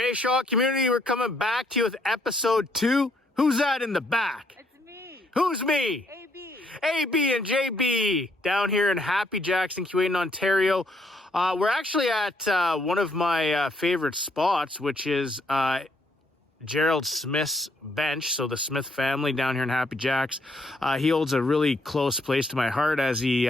Hey, Shaw community, we're coming back to you with episode 2. Who's that in the back? It's me. Who's me? AB. AB and JB down here in Happy Jackson, Keewatin, Ontario. We're actually at one of my favorite spots, which is Gerald Smith's bench. So the Smith family down here in Happy Jacks. He holds a really close place to my heart as he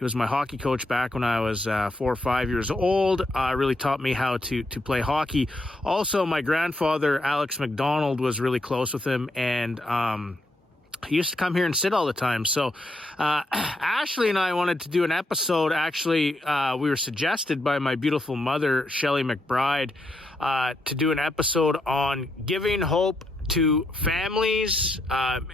was my hockey coach back when I was 4 or 5 years old. Really taught me how to play hockey. Also, my grandfather, Alex McDonald, was really close with him, and he used to come here and sit all the time. So Ashley and I wanted to do an episode. Actually, we were suggested by my beautiful mother, Shelley McBride, to do an episode on giving hope to families,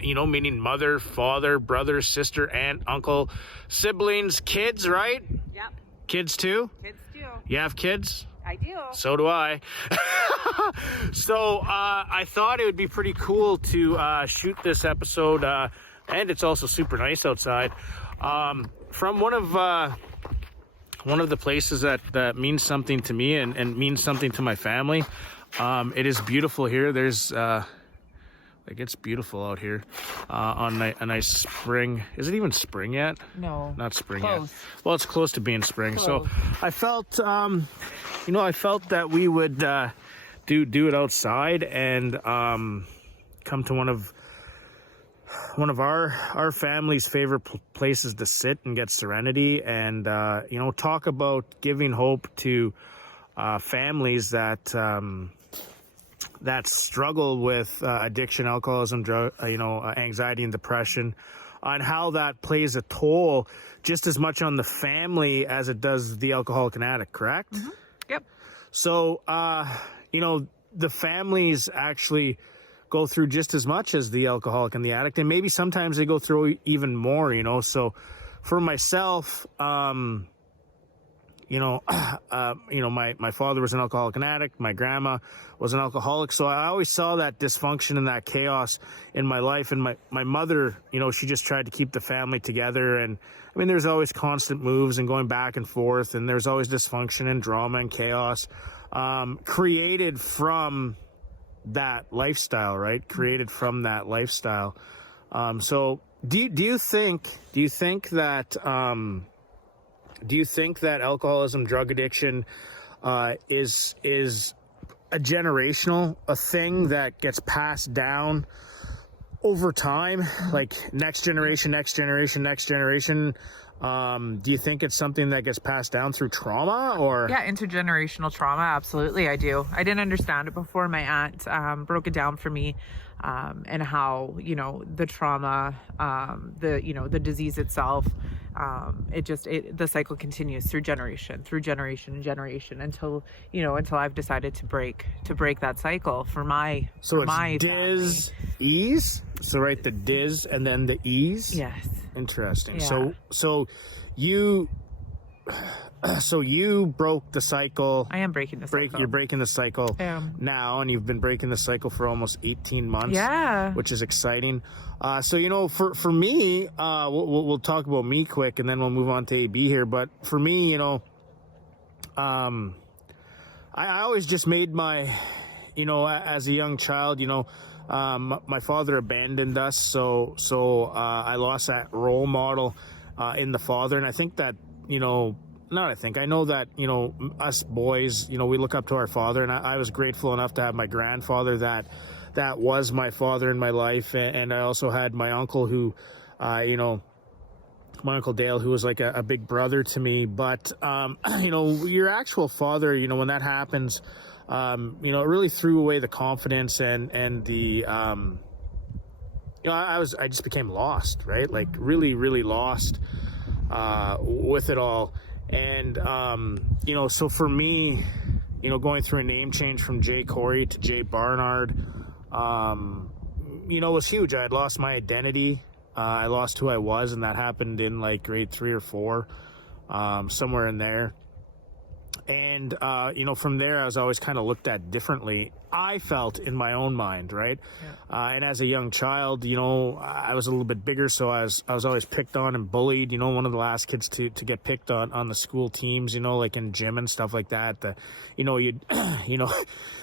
meaning mother, father, brother, sister, aunt, uncle, siblings, kids, right? Yep. Kids too? Kids do. You have kids? I do. So do I. So I thought it would be pretty cool to shoot this episode, and it's also super nice outside, from one of the places that means something to me and means something to my family. It is beautiful here. There's it's beautiful out here on a nice spring. Is it even spring yet? No. Not spring Close. yet. Well, it's close to being spring. Close. So I felt, I felt that we would do it outside and come to one of our family's favorite places to sit and get serenity and talk about giving hope to families that struggle with addiction, alcoholism, drug, anxiety and depression, on how that plays a toll just as much on the family as it does the alcoholic and addict, correct? Mm-hmm. Yep. So, the families actually go through just as much as the alcoholic and the addict, and maybe sometimes they go through even more, So for myself, my father was an alcoholic and addict. My grandma was an alcoholic. So I always saw that dysfunction and that chaos in my life. And my mother, she just tried to keep the family together. And I mean, there's always constant moves and going back and forth. And there's always dysfunction and drama and chaos, created from that lifestyle, right? Created from that lifestyle. So do you think that alcoholism, drug addiction, is a generational, a thing that gets passed down over time, like next generation? Do you think it's something that gets passed down through trauma or? Yeah, intergenerational trauma. Absolutely, I do. I didn't understand it before. My aunt broke it down for me, and how, the trauma, the disease itself, the cycle continues through generation and generation until I've decided to break that cycle for my DIS, family. ease. So right, the DIS and then the ease. Yes. Interesting. Yeah. So you broke the cycle. I am breaking the cycle. You're breaking the cycle now, and you've been breaking the cycle for almost 18 months. Yeah. Which is exciting. So for me, we'll talk about me quick, and then we'll move on to AB here. But for me, I always just made my, as a young child, my father abandoned us, so I lost that role model in the father, and I think that I know that us boys, we look up to our father, and I was grateful enough to have my grandfather that was my father in my life, and I also had my uncle who, my Uncle Dale, who was like a big brother to me. But your actual father, when that happens, it really threw away the confidence and the, I just became lost, right? Like really, really lost, with it all. And, so for me, going through a name change from Jay Corey to Jay Barnard, was huge. I had lost my identity. I lost who I was, and that happened in like grade 3 or 4, somewhere in there. And, from there, I was always kind of looked at differently, I felt, in my own mind, right? Yeah. And as a young child, I was a little bit bigger, so I was always picked on and bullied, one of the last kids to get picked on the school teams, like in gym and stuff like that.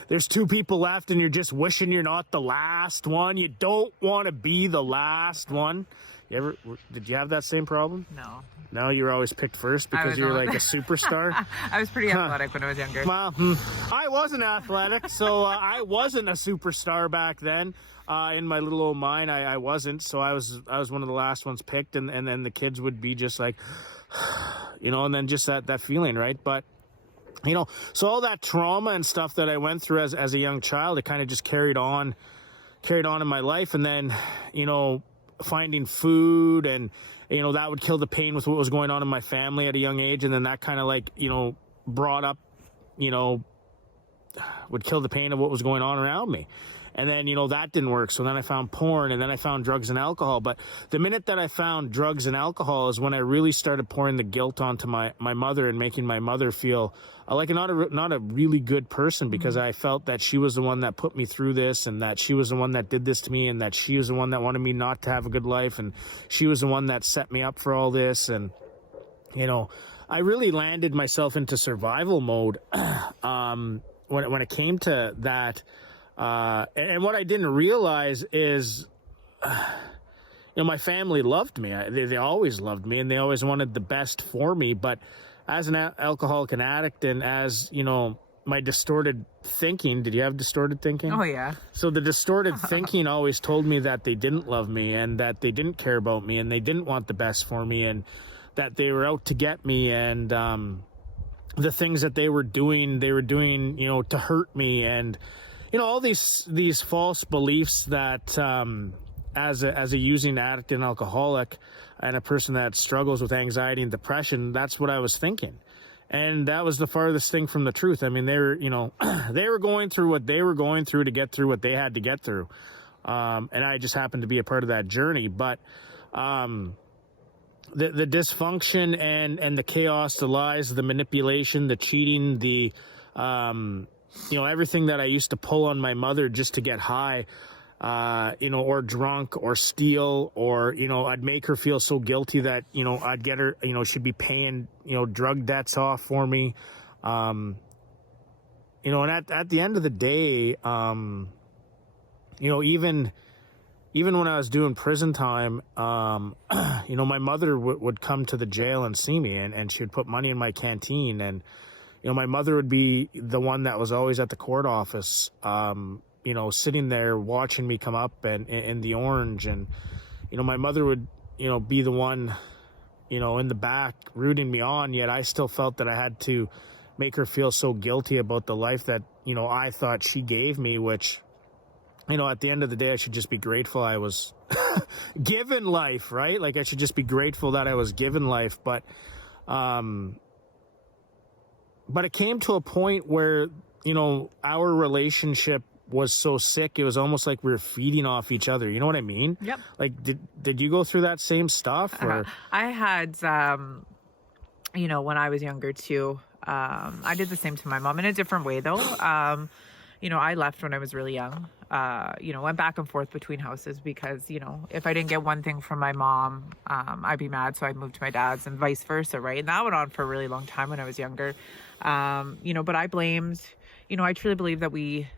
There's two people left and you're just wishing you're not the last one. You don't want to be the last one. Did you have that same problem? No. No, you were always picked first because you're like a superstar? I was pretty athletic when I was younger. Well, I wasn't athletic, so I wasn't a superstar back then. In my little old mind, I wasn't. So I was one of the last ones picked, and then the kids would be just like, and then just that feeling, right? But, so all that trauma and stuff that I went through as a young child, it kind of just carried on in my life. And then, finding food and that would kill the pain with what was going on in my family at a young age, and then that kind of brought up would kill the pain of what was going on around me. And then that didn't work, so then I found porn, and then I found drugs and alcohol. But the minute that I found drugs and alcohol is when I really started pouring the guilt onto my mother and making my mother feel like not a really good person, because I felt that she was the one that put me through this, and that she was the one that did this to me, and that she was the one that wanted me not to have a good life, and she was the one that set me up for all this. And I really landed myself into survival mode when it came to that. And what I didn't realize is, my family loved me. They always loved me, and they always wanted the best for me. But as an alcoholic and addict, and as, my distorted thinking, did you have distorted thinking? Oh, yeah. So the distorted thinking always told me that they didn't love me, and that they didn't care about me, and they didn't want the best for me, and that they were out to get me. And the things that they were doing, to hurt me. And all these false beliefs that as a using addict and alcoholic and a person that struggles with anxiety and depression, that's what I was thinking. And that was the farthest thing from the truth. I mean, they were, they were going through what they were going through to get through what they had to get through. And I just happened to be a part of that journey. But the dysfunction and the chaos, the lies, the manipulation, the cheating, the everything that I used to pull on my mother just to get high, or drunk or steal, or, I'd make her feel so guilty that, I'd get her, she'd be paying, drug debts off for me. And at the end of the day, even when I was doing prison time, my mother would come to the jail and see me, and she would put money in my canteen. And, my mother would be the one that was always at the court office, sitting there watching me come up and in the orange. And, my mother would, be the one, in the back rooting me on, yet I still felt that I had to make her feel so guilty about the life that, I thought she gave me, which, at the end of the day, I should just be grateful I was given life, right? Like, I should just be grateful that I was given life. But it came to a point where, our relationship was so sick, it was almost like we were feeding off each other. You know what I mean? Yep. Like, did you go through that same stuff? Or? I had, when I was younger too, I did the same to my mom in a different way though. I left when I was really young. Went back and forth between houses because, if I didn't get one thing from my mom, I'd be mad. So I'd move to my dad's and vice versa. Right. And that went on for a really long time when I was younger. But I blamed, I truly believe that we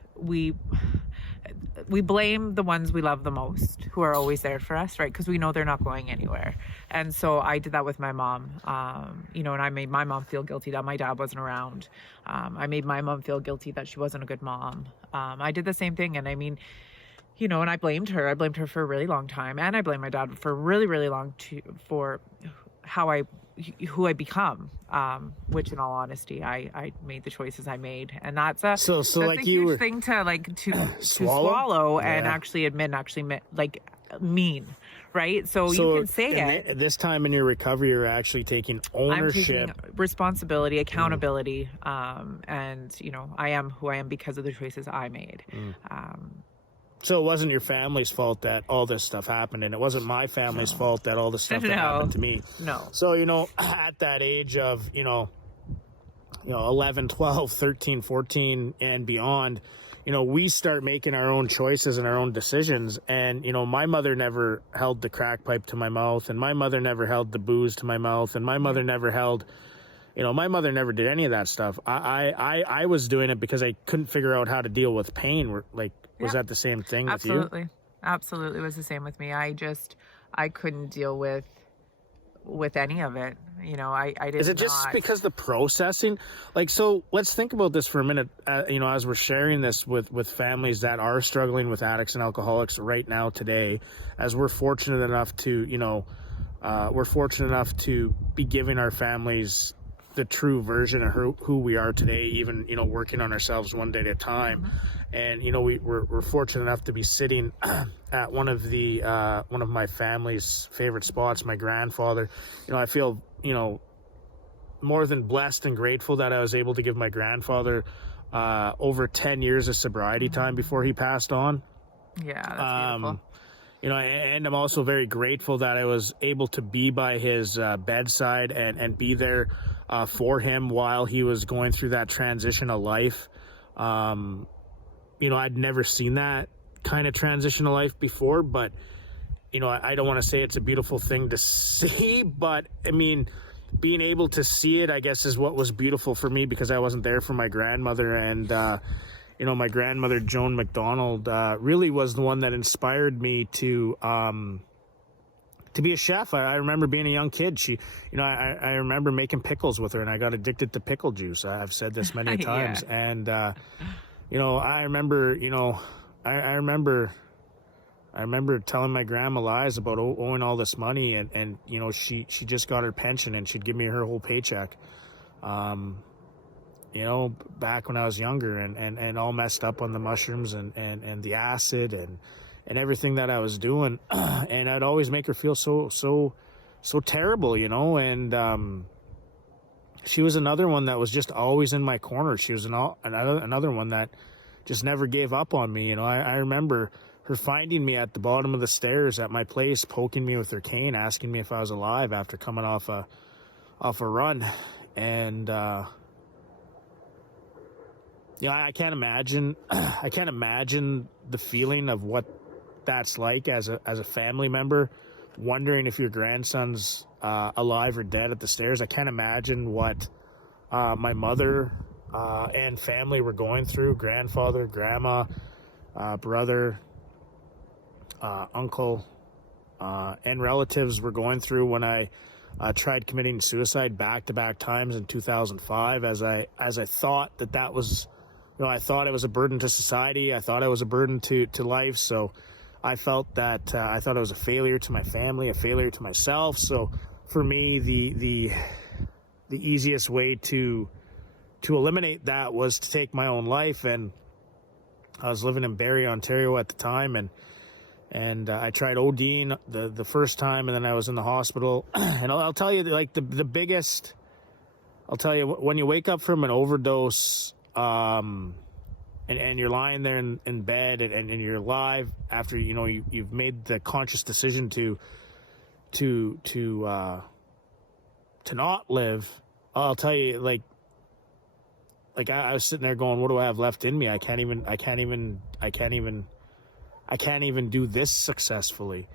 blame the ones we love the most, who are always there for us, right? Because we know they're not going anywhere. And so I did that with my mom, and I made my mom feel guilty that my dad wasn't around. I made my mom feel guilty that she wasn't a good mom. I did the same thing. And I mean, and I blamed her. I blamed her for a really long time. And I blamed my dad for really, really long for who I become, which in all honesty, I made the choices I made. And that's a huge thing to swallow and actually admit, mean, right? So you can say it. This time in your recovery, you're actually taking ownership. I'm taking responsibility, accountability, and, I am who I am because of the choices I made. So it wasn't your family's fault that all this stuff happened, and it wasn't my family's fault that all this stuff that happened to me. No. So, at that age of, 11, 12, 13, 14 and beyond, we start making our own choices and our own decisions. And, my mother never held the crack pipe to my mouth, and my mother never held the booze to my mouth, and my mother never held, my mother never did any of that stuff. I was doing it because I couldn't figure out how to deal with pain. Was that the same thing with you? Absolutely. Absolutely. It was the same with me. I couldn't deal with any of it. I didn't. Is it just because the processing? So let's think about this for a minute. As we're sharing this with families that are struggling with addicts and alcoholics right now today, as we're fortunate enough to, be giving our families the true version of who we are today, even, working on ourselves one day at a time. Mm-hmm. And, we're fortunate enough to be sitting at one of my family's favorite spots, my grandfather. I feel, more than blessed and grateful that I was able to give my grandfather over 10 years of sobriety time before he passed on. Yeah, that's beautiful. And I'm also very grateful that I was able to be by his bedside and be there for him while he was going through that transition of life. I'd never seen that kind of transition of life before, but, I don't want to say it's a beautiful thing to see, but I mean, being able to see it, I guess, is what was beautiful for me, because I wasn't there for my grandmother. And, my grandmother, Joan McDonald, really was the one that inspired me to be a chef. I remember being a young kid. She, I remember making pickles with her, and I got addicted to pickle juice. I've said this many times. Yeah. And, I remember, I remember telling my grandma lies about owing all this money, and she just got her pension, and she'd give me her whole paycheck. Back when I was younger, and all messed up on the mushrooms and the acid and everything that I was doing. And I'd always make her feel so terrible, and she was another one that was just always in my corner. She was another one that just never gave up on me. I remember her finding me at the bottom of the stairs at my place, poking me with her cane, asking me if I was alive after coming off a run. And I can't imagine the feeling of what that's like as a family member, wondering if your grandson's alive or dead at the stairs. I can't imagine what my mother and family were going through, grandfather, grandma, brother, uncle, and relatives were going through when I tried committing suicide back-to-back times in 2005, as I thought that was, I thought it was a burden to society. I thought I was a burden to life. So I felt that I thought I was a failure to my family, a failure to myself. So for me, the easiest way to eliminate that was to take my own life. And I was living in Barrie, Ontario at the time, and I tried ODing the first time, and then I was in the hospital. And I'll tell you, like, the biggest, I'll tell you, when you wake up from an overdose, and you're lying there in bed, and you're alive after, you've made the conscious decision to not live. I'll tell you, like I was sitting there going, what do I have left in me? I can't even do this successfully.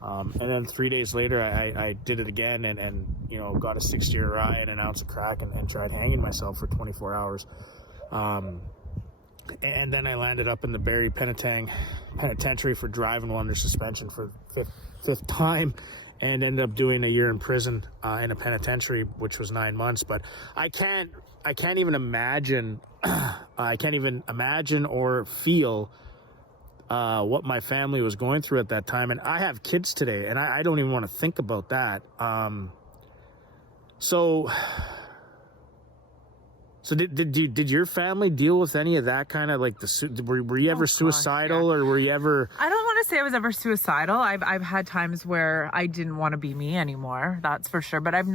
And then 3 days later, I did it again, and got a 6-year rye and an ounce of crack, and tried hanging myself for 24 hours. And then I landed up in the Barrie Penitentiary for driving while under suspension for fifth time, and ended up doing a year in prison in a penitentiary, which was 9 months. But I can't even imagine. I can't even imagine or feel what my family was going through at that time. And I have kids today, and I don't even want to think about that. So did your family deal with any of that kind of, like, were you ever suicidal, or were you ever? I don't want to say I was ever suicidal. I've had times where I didn't want to be me anymore, that's for sure. But I can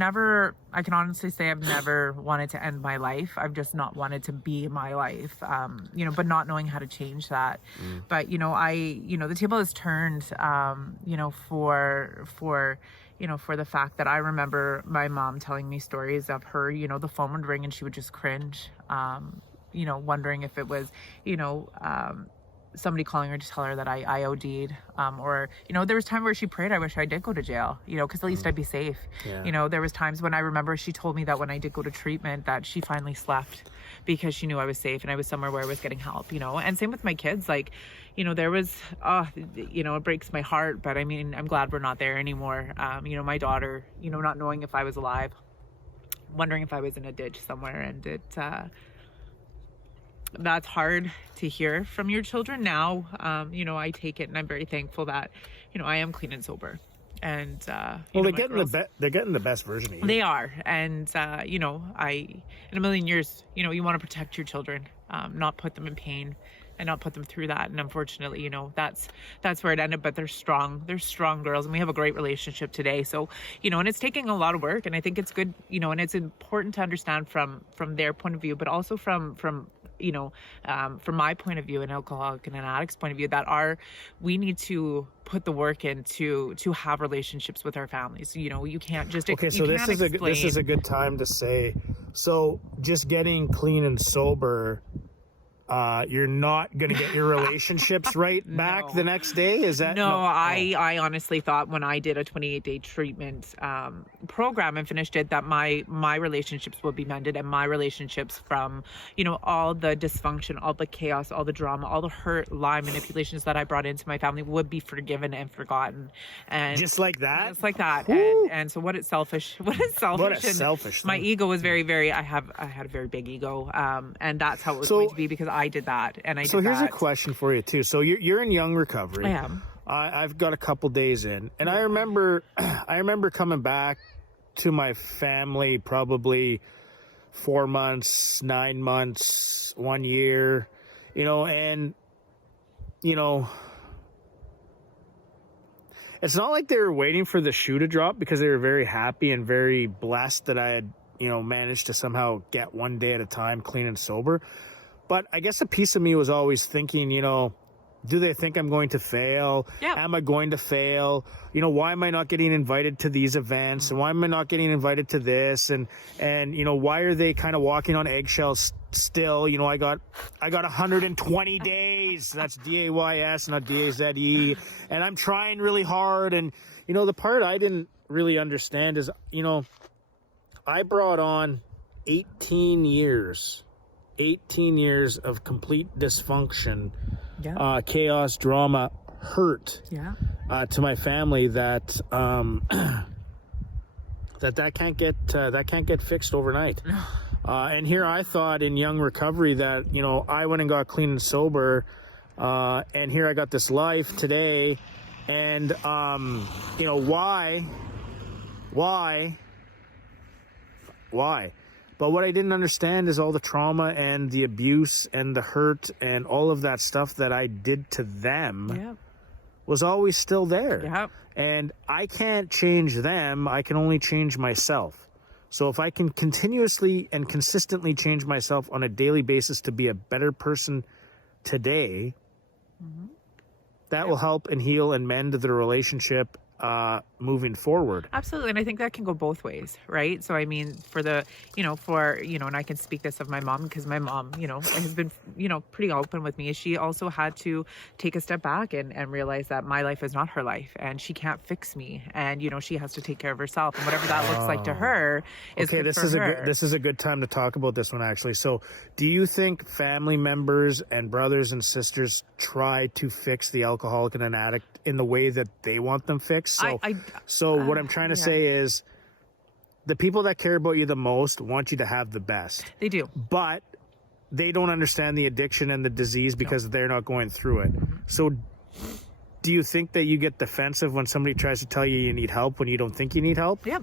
honestly say I've never wanted to end my life. I've just not wanted to be my life, but not knowing how to change that. But, the table has turned, for you know, for the fact that I remember my mom telling me stories of her, you know, the phone would ring and she would just cringe, you know, wondering if it was, you know, somebody calling her to tell her that I OD'd, or, you know, there was time where she prayed, I wish I did go to jail, you know, because at least I'd be safe. Yeah. You know, there was times when I remember she told me that when I did go to treatment that she finally slept because she knew I was safe and I was somewhere where I was getting help, you know. And same with my kids, like, you know, there was, you know, it breaks my heart, but I mean, I'm glad we're not there anymore. You know, my daughter, you know, not knowing if I was alive, wondering if I was in a ditch somewhere, and that's hard to hear from your children now. You know, I take it and I'm very thankful that, you know, I am clean and sober. And well, they're getting the best version of you. They are. And you know, in a million years, you know, you want to protect your children, not put them in pain and not put them through that. And unfortunately, you know, that's where it ended. But they're strong girls, and we have a great relationship today. So, you know, and it's taking a lot of work, and I think it's good, you know, and it's important to understand from their point of view, but also from you know, from my point of view, an alcoholic and an addict's point of view, that we need to put the work in to have relationships with our families. You know, you can't just okay. So this is a good time to say. So just getting clean and sober, you're not going to get your relationships right back the next day? Is that no? I honestly thought when I did a 28-day treatment program and finished it, that my relationships would be mended, and my relationships from, you know, all the dysfunction, all the chaos, all the drama, all the hurt, lie, manipulations that I brought into my family would be forgiven and forgotten. And just like that? Just like that. And so what is selfish? What is selfish? My ego was very, I had a very big ego. And that's how it was going to be, because I did that, and I did that. So here's a question for you too. So you're in young recovery. I am. I've got a couple days in, and I remember coming back to my family probably 4 months, 9 months, 1 year, you know, and you know, it's not like they were waiting for the shoe to drop, because they were very happy and very blessed that I had, you know, managed to somehow get one day at a time clean and sober. But I guess a piece of me was always thinking, you know, do they think I'm going to fail? Yeah. Am I going to fail? You know, why am I not getting invited to these events? And why am I not getting invited to this? And you know, why are they kind of walking on eggshells still? You know, I got 120 days. That's DAYS, not DAZE. And I'm trying really hard. And, you know, the part I didn't really understand is, you know, I brought on 18 years of complete dysfunction, chaos, drama, hurt, to my family that can't get fixed overnight. And here I thought in young recovery that, you know, I went and got clean and sober, and here I got this life today, and you know, why? But what I didn't understand is all the trauma and the abuse and the hurt and all of that stuff that I did to them was always still there. Yep. And I can't change them. I can only change myself. So if I can continuously and consistently change myself on a daily basis to be a better person today, that will help and heal and mend the relationship moving forward. Absolutely. And I think that can go both ways, right? So I mean, and I can speak this of my mom, because my mom, you know, has been, you know, pretty open with me. She also had to take a step back and realize that my life is not her life, and she can't fix me, and, you know, she has to take care of herself, and whatever that looks like to her is okay, good for her. This is a good time to talk about this one, actually. So do you think family members and brothers and sisters try to fix the alcoholic and an addict in the way that they want them fixed? So what I'm trying to say is, the people that care about you the most want you to have the best. They do. But they don't understand the addiction and the disease because they're not going through it. So do you think that you get defensive when somebody tries to tell you you need help when you don't think you need help? Yeah.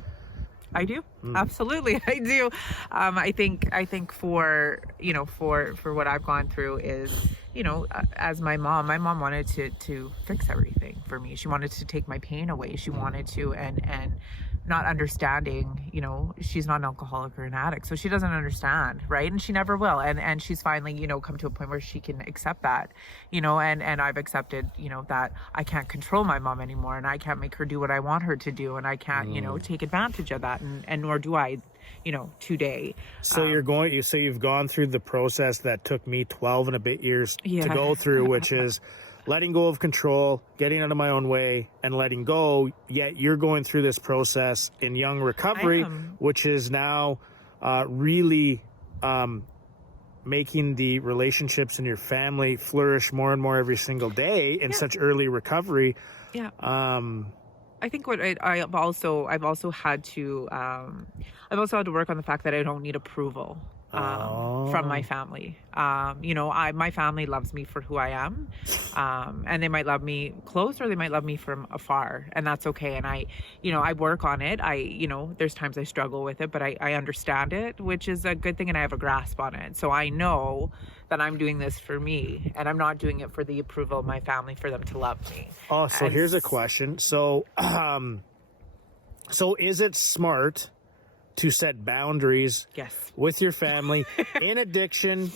I do. Absolutely. I do. I think for, you know, for what I've gone through is, you know, as my mom wanted to fix everything for me. She wanted to take my pain away. She wanted to, and not understanding, you know, she's not an alcoholic or an addict, so she doesn't understand, right? And she never will. And she's finally, you know, come to a point where she can accept that, you know, and I've accepted, you know, that I can't control my mom anymore, and I can't make her do what I want her to do, and I can't, you know, take advantage of that, and nor do I, you know, today. So you've gone through the process that took me 12 and a bit years to go through, which is letting go of control, getting out of my own way, and letting go. Yet you're going through this process in young recovery, which is now really making the relationships in your family flourish more and more every single day in such early recovery. Yeah. I think what I've also had to work on the fact that I don't need approval from my family. You know, my family loves me for who I am, and they might love me close or they might love me from afar, and that's okay. And I work on it. You know, there's times I struggle with it, but I understand it, which is a good thing, and I have a grasp on it. So I know that I'm doing this for me, and I'm not doing it for the approval of my family, for them to love me. Oh, so here's a question. So is it smart to set boundaries with your family in addiction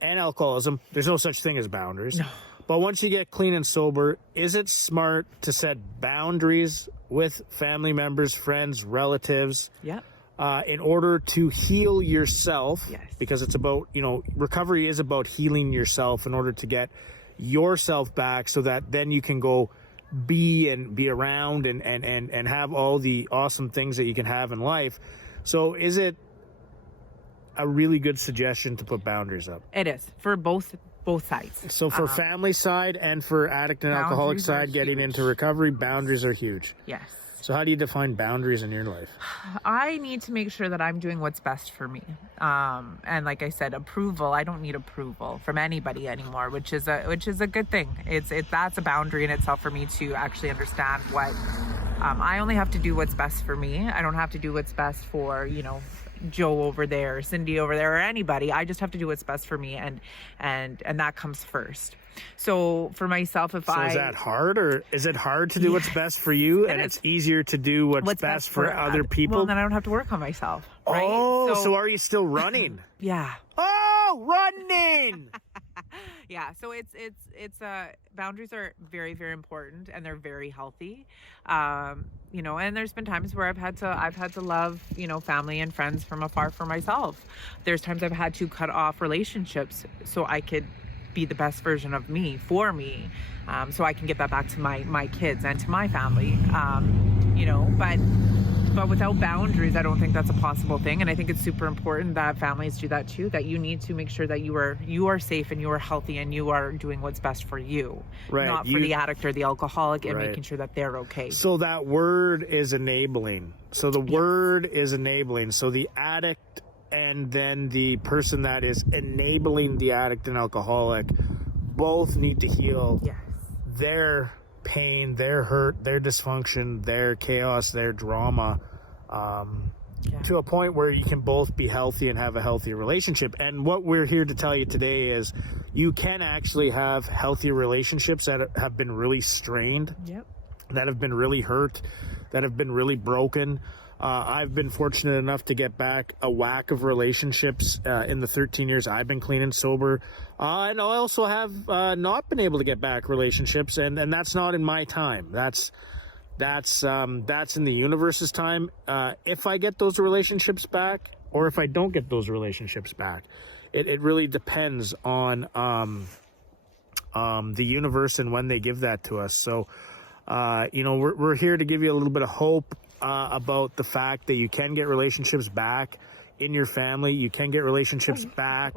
and alcoholism? There's no such thing as boundaries. No. But once you get clean and sober, is it smart to set boundaries with family members, friends, relatives? Yep. In order to heal yourself, because it's about, you know, recovery is about healing yourself in order to get yourself back, so that then you can go be around and have all the awesome things that you can have in life. So is it a really good suggestion to put boundaries up? It is, for both sides. So for family side and for addict and alcoholic side getting into recovery, boundaries are huge. Yes. So how do you define boundaries in your life? I need to make sure that I'm doing what's best for me. And like I said, approval, I don't need approval from anybody anymore, which is a good thing. That's a boundary in itself for me to actually understand what I only have to do what's best for me. I don't have to do what's best for, you know, Joe over there, Cindy over there, or anybody. I just have to do what's best for me, and that comes first. So for myself, is that hard, or is it hard to do what's best for you, and it's easier to do what's best for other people? Well, then I don't have to work on myself, right? Oh, so are you still running? Yeah. Oh, running! Yeah, so it's boundaries are very, very important, and they're very healthy. You know, and there's been times where I've had to love, you know, family and friends from afar for myself. There's times I've had to cut off relationships so I could be the best version of me for me, so I can get that back to my kids and to my family. You know, but without boundaries, I don't think that's a possible thing. And I think it's super important that families do that too, that you need to make sure that you are safe and you are healthy and you are doing what's best for you, not for the addict or the alcoholic, and making sure that they're okay. So that word is enabling. So the word is enabling. So the addict and then the person that is enabling the addict and alcoholic both need to heal their pain, their hurt, their dysfunction, their chaos, their drama, to a point where you can both be healthy and have a healthy relationship. And what we're here to tell you today is you can actually have healthy relationships that have been really strained, that have been really hurt, that have been really broken. I've been fortunate enough to get back a whack of relationships in the 13 years I've been clean and sober. And I also have not been able to get back relationships, and that's not in my time. That's in the universe's time. If I get those relationships back, or if I don't get those relationships back, it really depends on the universe and when they give that to us. So, you know, we're here to give you a little bit of hope about the fact that you can get relationships back in your family. You can get relationships back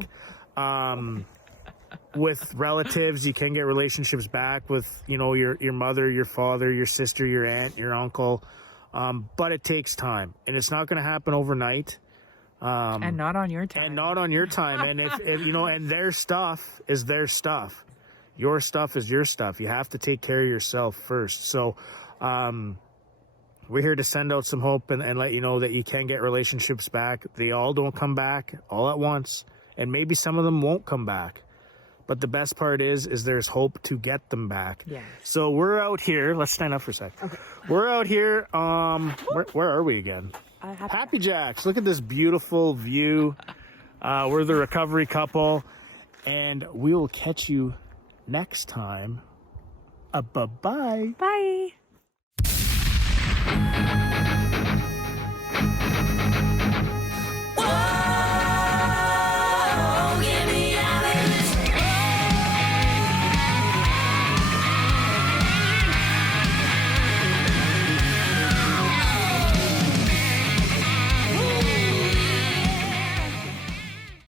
with relatives. You can get relationships back with, you know, your mother, your father, your sister, your aunt, your uncle. But it takes time, and it's not going to happen overnight. And not on your time. And not on your time. And if you know, and their stuff is their stuff. Your stuff is your stuff. You have to take care of yourself first. So, we're here to send out some hope and let you know that you can get relationships back. They all don't come back all at once, and maybe some of them won't come back. But the best part is there's hope to get them back. Yes. So we're out here. Let's stand up for a sec. Okay. We're out here. Where are we again? Happy Jacks. Look at this beautiful view. We're the recovery couple, and we will catch you next time. Bye-bye. Bye.